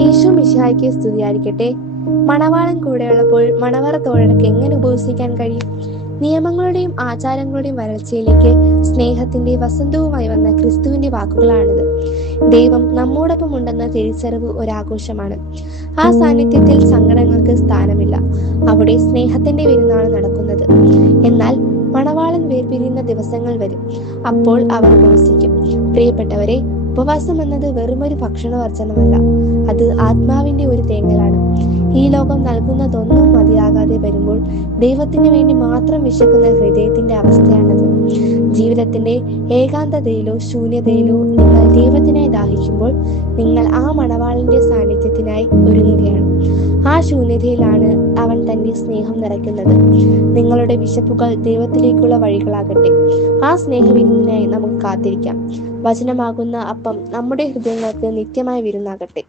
ഈശോ മിശിഹായ്ക്ക് സ്തുതിയായിരിക്കട്ടെ. മണവാളൻ കൂടെയുള്ളപ്പോൾ മണവറ തോഴർക്ക് എങ്ങനെ ഉപവസിക്കാൻ കഴിയും? നിയമങ്ങളുടെയും ആചാരങ്ങളുടെയും വരൾച്ചയിലേക്ക് സ്നേഹത്തിന്റെ വസന്തവുമായി വന്ന ക്രിസ്തുവിന്റെ വാക്കുകളാണിത്. ദൈവം നമ്മോടൊപ്പം ഉണ്ടെന്ന തിരിച്ചറിവ് ഒരാഘോഷമാണ്. ആ സാന്നിധ്യത്തിൽ സങ്കടങ്ങൾക്ക് സ്ഥാനമില്ല. അവിടെ സ്നേഹത്തിന്റെ വിരുന്നാണ് നടക്കുന്നത്. എന്നാൽ മണവാളൻ വേർപിരിയുന്ന ദിവസങ്ങൾ വരും. അപ്പോൾ അവർ ഉപവസിക്കും. പ്രിയപ്പെട്ടവരെ, ഉപവാസം എന്നത് വെറുമൊരു ഭക്ഷണവർജനമല്ല, അത് ആത്മാവിന്റെ ഒരു തേങ്ങലാണ്. ഈ ലോകം നൽകുന്നതൊന്നും മതിയാകാതെ വരുമ്പോൾ ദൈവത്തിന് വേണ്ടി മാത്രം വിശക്കുന്ന ഹൃദയത്തിന്റെ അവസ്ഥയാണത്. ജീവിതത്തിന്റെ ഏകാന്തതയിലോ ശൂന്യതയിലോ നിങ്ങൾ ദൈവത്തിനായി ദാഹിക്കുമ്പോൾ നിങ്ങൾ ആ മണവാളിന്റെ സാന്നിധ്യത്തിനായി ഒരുങ്ങുകയാണ്. ആ ശൂന്യതയിലാണ് അവൻ തന്റെ സ്നേഹം നിറയ്ക്കുന്നത്. നിങ്ങളുടെ വിശപ്പുകൾ ദൈവത്തിലേക്കുള്ള വഴികളാകട്ടെ. ആ സ്നേഹവിരുന്നിനായി നമുക്ക് കാത്തിരിക്കാം. വചനമാകുന്ന അപ്പം നമ്മുടെ ഹൃദയങ്ങൾക്ക് നിത്യമായ വിരുന്നാകട്ടെ.